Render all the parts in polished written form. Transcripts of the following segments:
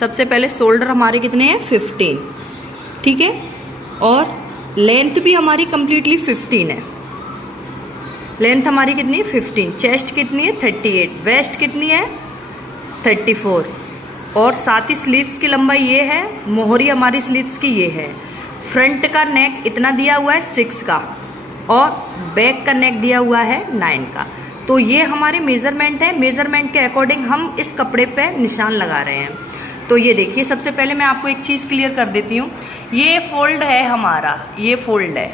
सबसे पहले शोल्डर हमारे कितने हैं 15, ठीक है, और लेंथ भी हमारी कंप्लीटली 15 है। लेंथ हमारी कितनी है 15, चेस्ट कितनी है 38, वेस्ट कितनी है 34, और साथ ही स्लीव्स की लंबाई ये है, मोहरी हमारी स्लीव्स की ये है। फ्रंट का नेक इतना दिया हुआ है 6 का, और बैक का नेक दिया हुआ है 9 का। तो ये हमारे मेजरमेंट है। मेजरमेंट के अकॉर्डिंग हम इस कपड़े पे निशान लगा रहे हैं। तो ये देखिए, सबसे पहले मैं आपको एक चीज़ क्लियर कर देती हूँ। ये फोल्ड है हमारा, ये फोल्ड है,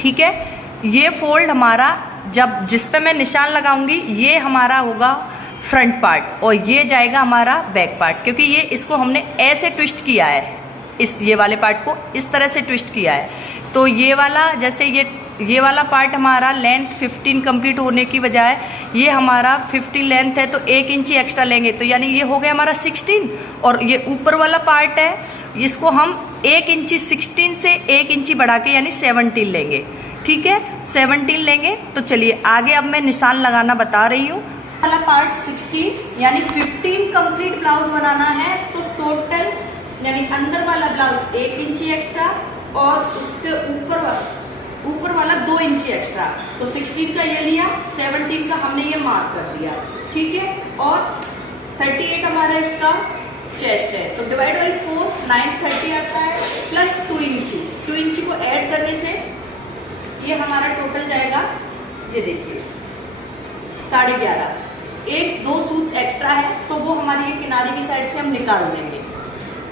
ठीक है। ये फोल्ड हमारा जब जिस पे मैं निशान लगाऊंगी ये हमारा होगा फ्रंट पार्ट, और ये जाएगा हमारा बैक पार्ट, क्योंकि ये इसको हमने ऐसे ट्विस्ट किया है, इस ये वाले पार्ट को इस तरह से ट्विस्ट किया है। तो ये वाला, जैसे ये वाला पार्ट हमारा लेंथ 15 कंप्लीट होने की बजाय ये हमारा 15 लेंथ है, तो 1 इंची एक्स्ट्रा लेंगे, तो यानी ये हो गया हमारा 16। और ये ऊपर वाला पार्ट है, इसको हम 1 इंची 16 से 1 इंची बढ़ा के यानी 17 लेंगे, ठीक है, 17 लेंगे। तो चलिए आगे अब मैं निशान लगाना बता रही हूँ। वाला पार्ट 16 यानी 15 कंप्लीट ब्लाउज बनाना है, तो टोटल यानी अंदर वाला ब्लाउज 1 इंची एक्स्ट्रा और उसके ऊपर वाला 2 इंची एक्स्ट्रा, तो 16 का ये लिया, 17 का हमने ये मार्क कर दिया, ठीक है। और 38 हमारा इसका चेस्ट है, तो डिवाइड बाई 4 9 30 आता है, प्लस 2 इंची, 2 इंची को ऐड करने से ये हमारा टोटल जाएगा, ये देखिए 11.5। 1-2 सूत एक्स्ट्रा है, तो वो हमारी ये किनारे की साइड से हम निकाल देंगे,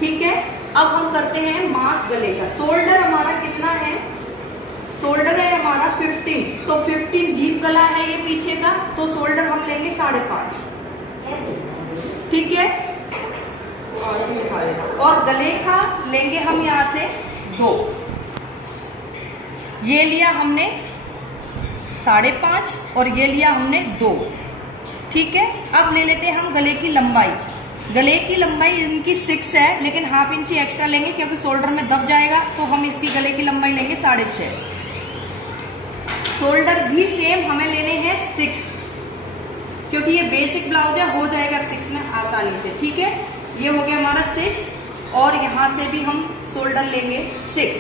ठीक है। अब हम करते हैं मार्क गले का। शोल्डर हमारा कितना है, शोल्डर है हमारा 15, तो 15 डीप गला है ये पीछे का, तो शोल्डर हम लेंगे 5.5, ठीक है। और गले का लेंगे हम यहाँ से 2, ये लिया हमने 5.5 और ये लिया हमने 2, ठीक है। अब ले लेते हैं हम गले की लंबाई। गले की लंबाई इनकी 6 है, लेकिन ½ इंची एक्स्ट्रा लेंगे क्योंकि शोल्डर में दब जाएगा, तो हम इसकी गले की लंबाई लेंगे 6.5। शोल्डर भी सेम हमें लेने हैं 6, क्योंकि ये बेसिक ब्लाउज है, हो जाएगा 6 में आसानी से, ठीक है। ये हो गया हमारा 6, और यहाँ से भी हम शोल्डर लेंगे 6,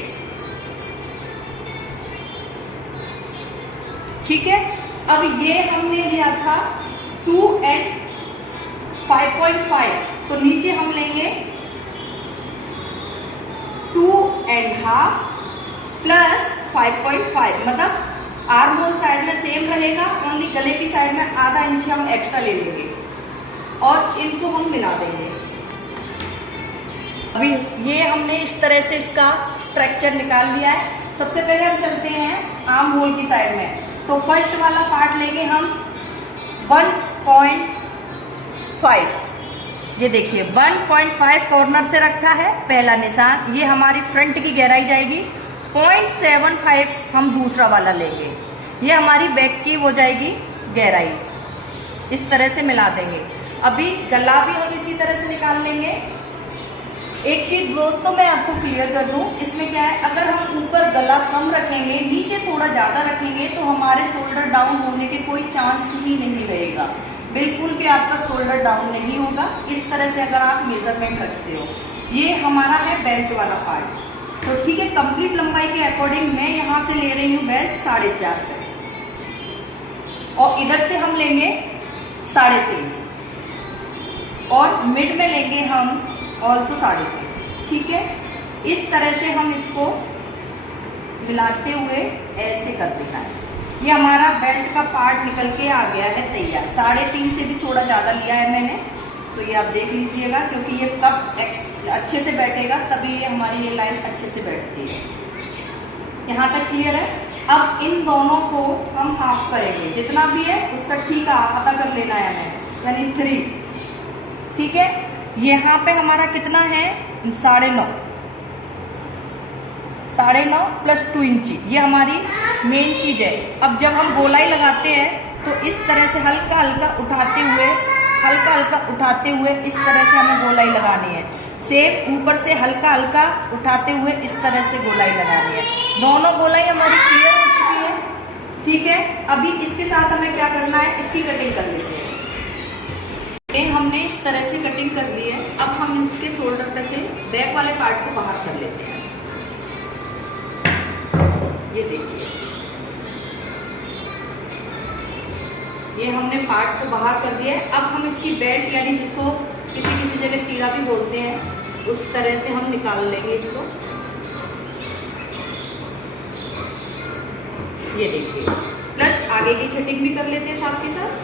ठीक है। अब ये हमने लिया था 2 and 5.5, तो नीचे हम लेंगे 2.5 प्लस 5.5, मतलब आर्म होल साइड में सेम रहेगा, ओनली गले की साइड में ½ इंच हम एक्स्ट्रा ले लेंगे और इनको हम मिला देंगे। अभी ये हमने इस तरह से इसका स्ट्रक्चर निकाल लिया है। सबसे पहले हम चलते हैं आर्म होल की साइड में, तो फर्स्ट वाला पार्ट लेंगे हम 1.5, ये देखिए 1.5 कॉर्नर से रखा है पहला निशान, ये हमारी फ्रंट की गहराई जाएगी। 0.75 हम दूसरा वाला लेंगे, ये हमारी बैक की हो जाएगी गहराई, इस तरह से मिला देंगे। अभी गला भी हम इसी तरह से निकाल लेंगे। एक चीज दोस्तों मैं आपको क्लियर कर दूं, इसमें क्या है, अगर हम ऊपर गला कम रखेंगे, नीचे थोड़ा ज़्यादा रखेंगे, तो हमारे शोल्डर डाउन होने के कोई चांस ही नहीं रहेगा, बिल्कुल भी आपका शोल्डर डाउन नहीं होगा। इस तरह से अगर आप मेजरमेंट रखते हो, ये हमारा है बेल्ट वाला पार्ट, तो ठीक है। कंप्लीट लंबाई के अकॉर्डिंग मैं यहाँ से ले रही हूँ बेल्ट 4.5 पे, और इधर से हम लेंगे 3.5, और मिड में लेंगे हम ऑल्सो 3.5, ठीक है। इस तरह से हम इसको मिलाते हुए ऐसे कर देना है। ये हमारा बेल्ट का पार्ट निकल के आ गया है तैयार। 3.5 से भी थोड़ा ज़्यादा लिया है मैंने, तो ये आप देख लीजिएगा, क्योंकि ये कब अच्छे से बैठेगा तभी ये हमारी ये लाइन अच्छे से बैठती है। यहाँ तक क्लियर है। अब इन दोनों को हम हाफ करेंगे, जितना भी है उसका ठीक आधा कर लेना है हमें, यानी 3, ठीक है। यहाँ पे हमारा कितना है 9.5 प्लस 2 इंची, ये हमारी मेन चीज़ है। अब जब हम गोलाई लगाते हैं तो इस तरह से हल्का हल्का उठाते हुए इस तरह से हमें गोलाई लगानी है। सेम ऊपर से हल्का हल्का उठाते हुए इस तरह से गोलाई लगानी है। दोनों गोलाई हमारी क्लियर हो चुकी है, ठीक है। अभी इसके साथ हमें क्या करना है, इसकी कटिंग कर लेते हैं। हमने इस तरह से कटिंग कर ली है। अब हम इसके शोल्डर पे से बैक वाले पार्ट को बाहर कर लेते हैं। ये देखिए, ये हमने पार्ट को बाहर कर दिया है। अब हम इसकी बेल्ट यानी जिसको किसी किसी जगह तीरा भी बोलते हैं, उस तरह से हम निकाल लेंगे इसको। ये देखिए, प्लस आगे की छटिंग भी कर लेते हैं साथ के साथ।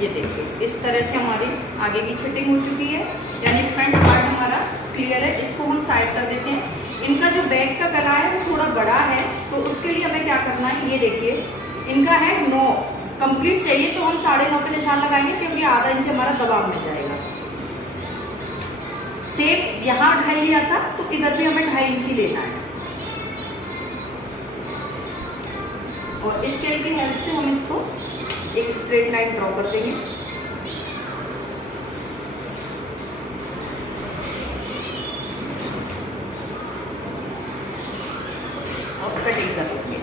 ये देखिए, इस तरह से हमारी आगे की छटिंग हो चुकी है, यानी फ्रंट पार्ट हमारा क्लियर है। इसको हम साइड कर देते हैं। इनका जो बैक का गला है वो थोड़ा बड़ा है, तो उसके लिए हमें क्या करना है, ये देखिए इनका है 9 कंप्लीट चाहिए, तो हम 9.5 पे निशान लगाएंगे, क्योंकि आधा इंच हमारा दबाव में जाएगा। सेम यहाँ 2.5 लिया था, तो इधर भी हमें 2.5 इंच लेना है। और स्केल की हेल्प से हम इसको एक स्ट्रेट लाइन ड्रॉ कर देंगे। और कटिंग कर देंगे।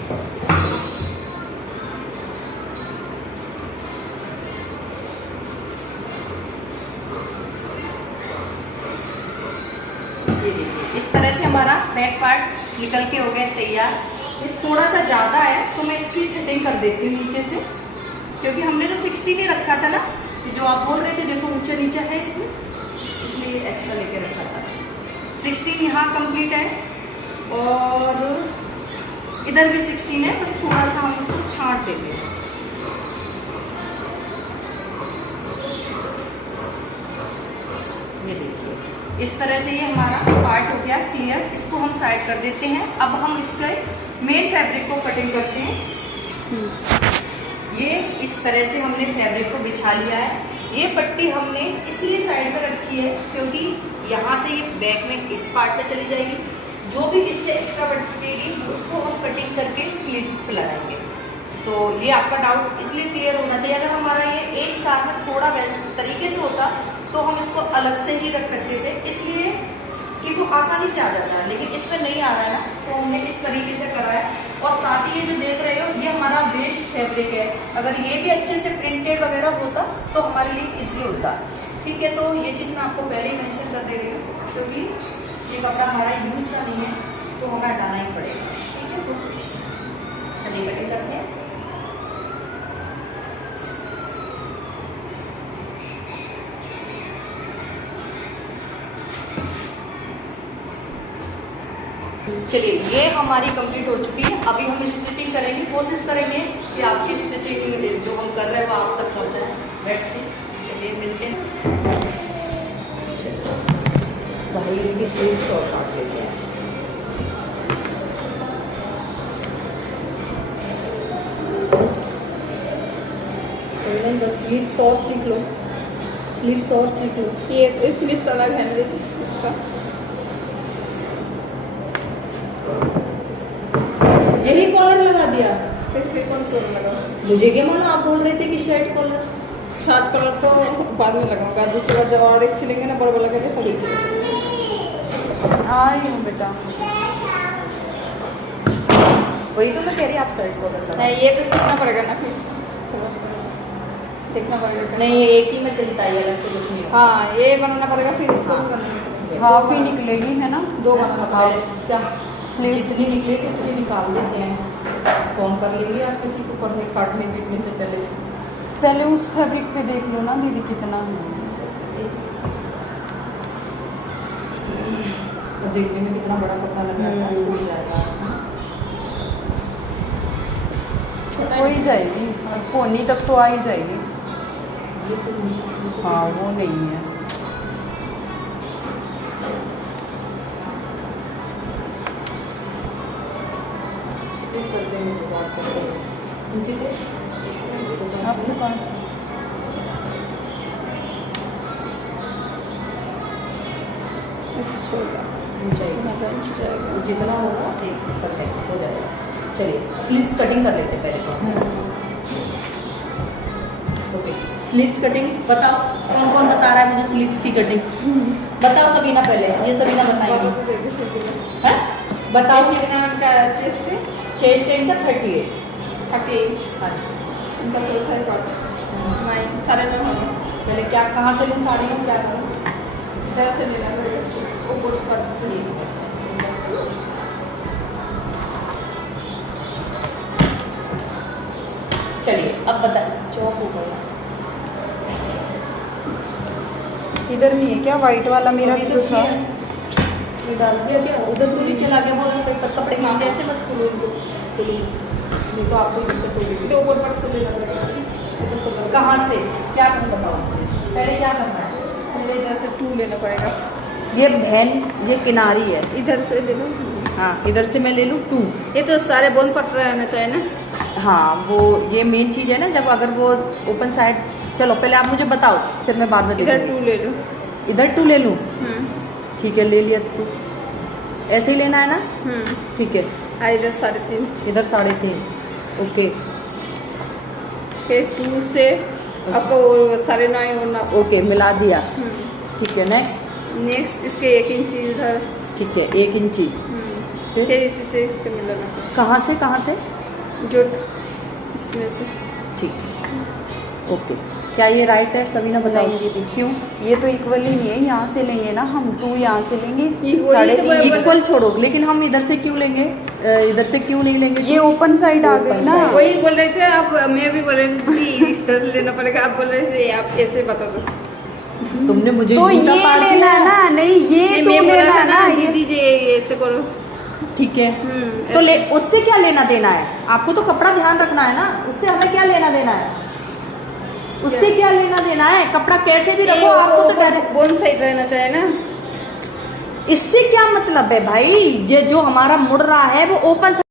ये देखिए, इस तरह से हमारा बैक पार्ट निकल के हो गया तैयार। ये थोड़ा सा ज़्यादा है, तो मैं इसकी छटिंग कर देती हूँ नीचे से, क्योंकि हमने तो 16 ही रखा था ना, जो आप बोल रहे थे देखो ऊंचा नीचा है इसमें, इसलिए एक्स्ट्रा लेके रखा था। 16 यहाँ कंप्लीट है, और इधर भी 16 है, बस थोड़ा सा हम इसको छांट देते हैं। ये देखिए, इस तरह से ये हमारा पार्ट हो गया क्लियर। इसको हम साइड कर देते हैं। अब हम इसके मेन फैब्रिक को कटिंग करते हैं। ये इस तरह से हमने फैब्रिक को बिछा लिया है। ये पट्टी हमने इसलिए साइड पर रखी है, क्योंकि यहाँ से ये बैक में इस पार्ट पे चली जाएगी। जो भी इससे एक्स्ट्रा बचेगी उसको हम कटिंग करके स्लीव्स पे लगाएंगे। तो ये आपका डाउट इसलिए क्लियर होना चाहिए। अगर हमारा ये एक साथ में थोड़ा वैसे तरीके से होता तो हम इसको अलग से ही रख सकते थे, इसलिए कि वो आसानी से आ जाता है, लेकिन इसमें नहीं आ रहा है ना, तो हमने इस तरीके से करा है। और साथ ही ये जो देख रहे हो, ये हमारा वेस्ट फैब्रिक है। अगर ये भी अच्छे से प्रिंटेड वगैरह होता तो हमारे लिए इजी होता। ठीक है, तो ये चीज़ मैं आपको पहले ही मेंशन कर दे रही हूँ, क्योंकि ये कपड़ा हमारा यूज का नहीं है, तो हमें हटाना ही पड़ेगा। ठीक है, तो चलिए कटिंग करते हैं। चलिए, ये हमारी कंप्लीट हो चुकी है। अभी हम स्टिचिंग करेंगे, कोशिश करेंगे कि आपकी स्टिचिंग जो हम कर रहे हैं वो आप तक पहुंचाए। बैठ से चलिए मिलते हैं। भाई इनकी स्लीव्स और काट लेते हैं। चलिए बस स्लीव्स और सीख लो, स्लीव्स और सीख लो। ये स्लीव्स अलग है इसका। यही कॉलर लगा दिया, फिर कौन सा लगा? मुझे क्या मालूम, आप बोल रहे थे कि शर्ट कॉलर। शर्ट कलर तो बाद में लगाऊंगा, दूसरी बार जब और एक सिलेंगे ना बड़ा बड़ा करके। ठीक है, आई हूँ बेटा, वही तो मैं कह रही हूँ, आप शर्ट कॉलर लगा। ये तो सीखना पड़ेगा ना, फिर देखना पड़ेगा। नहीं, ये एक ही में चलता है, अलग से कुछ नहीं होता। हाँ, ये बनाना पड़ेगा, फिर इसको हाँ। भी बनाना पड़ेगा। हाफ ही निकलेगी है ना, 2 बनाना पड़ेगा। क्या जितनी निकलेगी उतनी निकाल देते हैं, कौन कर लेंगे आप किसी को करने काटने पीटने से पहले। पहले उस फैब्रिक पे देख लो ना दीदी कितना है। तो देखने में कितना बड़ा कपड़ा लग रहा है, हो जाएगा। हो ही जाएगी, कोनी तक तो आ ही जाएगी। ये तो हाँ, वो नहीं है। करते हैं तो बात करते हैं। आपके पास जितना होगा परफेक्ट हो जाएगा। चलिए स्लीव्स कटिंग कर लेते हैं पहले तो। ओके, स्लीव्स कटिंग बताओ, कौन कौन बता रहा है मुझे स्लीव्स की कटिंग? बताओ सबीना, पहले ये सबीना बताएगी। बताओ कितना इनका चेस्ट है? चेस्ट है इनका 38। 38। हाँ जी। इनका चौथा है पार्ट 9 साढ़े 9 होगा। पहले क्या कहाँ से लूँ साड़ी में, क्या करूँ? इधर से लेना पड़ेगा ऊपर पार्ट से। चलिए अब बता, चौक हो गया। इधर नहीं है क्या वाइट वाला मेरा अभी जो था? ये डाल दिया क्या? उधर तो नीचे ला गया, बोल रहे कपड़े के नीचे ऐसे मत खोलो इनको, खोलिए नहीं तो आपको ही दिक्कत होगी। तो ऊपर पार्ट से लेना पड़ेगा। कहाँ से क्या करना बताओ, पहले क्या करना है? पहले इधर से 2 लेना पड़ेगा। ये बहन ये किनारी है, इधर से ले लो। हाँ इधर से मैं ले लूँ 2। ये तो सारे बोन पट रहना चाहिए ना। हाँ वो ये मेन चीज़ है ना, जब अगर वो ओपन साइड। चलो पहले आप मुझे बताओ, फिर मैं बाद में इधर देखूंगी। 2 ले लो। इधर 2 ले लूँ? ठीक है ले लिया 2। ऐसे ही लेना है ना? ठीक है। और इधर 3.5। इधर 3.5। ओके फिर 2 से आपको 9.5 होना। ओके मिला दिया। ठीक है नेक्स्ट इसके 1 इंच इधर। ठीक है 1 इंची। फिर इसी से इसके मिलाना पड़ेगा। कहाँ से? जो इसमें से। ठीक है ओके। क्या ये राइट है सबीना बताएंगी दीदी? क्यों? ये तो इक्वल ही नहीं है, यहाँ से लेंगे ना हम, 2 यहाँ से लेंगे, Equal ही तो 3.5। इक्वल छोड़ो, लेकिन हम इधर से क्यों लेंगे? इधर से क्यों नहीं लेंगे? ये ओपन साइड आ गई Open ना। side। वही बोल रहे थे आप, मैं भी बोल रही थी कि इस तरह से लेना पड़ेगा। आप बोल रहे थे आप ऐसे बता दो। तुमने मुझे तो झूठा ये पार लेना दिया है ना, नहीं ये तो मैं बोला लेना था है ना ना, ये दीदी जी ऐसे करो। ठीक है तो ले, उससे क्या लेना देना है? आपको तो कपड़ा ध्यान रखना है ना, उससे हमें क्या लेना देना है? उससे क्या लेना देना है? कपड़ा कैसे भी रखो, आपको तो डायरेक्ट बोन साइड रहना चाहिए ना। इससे क्या मतलब है भाई? ये जो हमारा मुड़ रहा है वो ओपन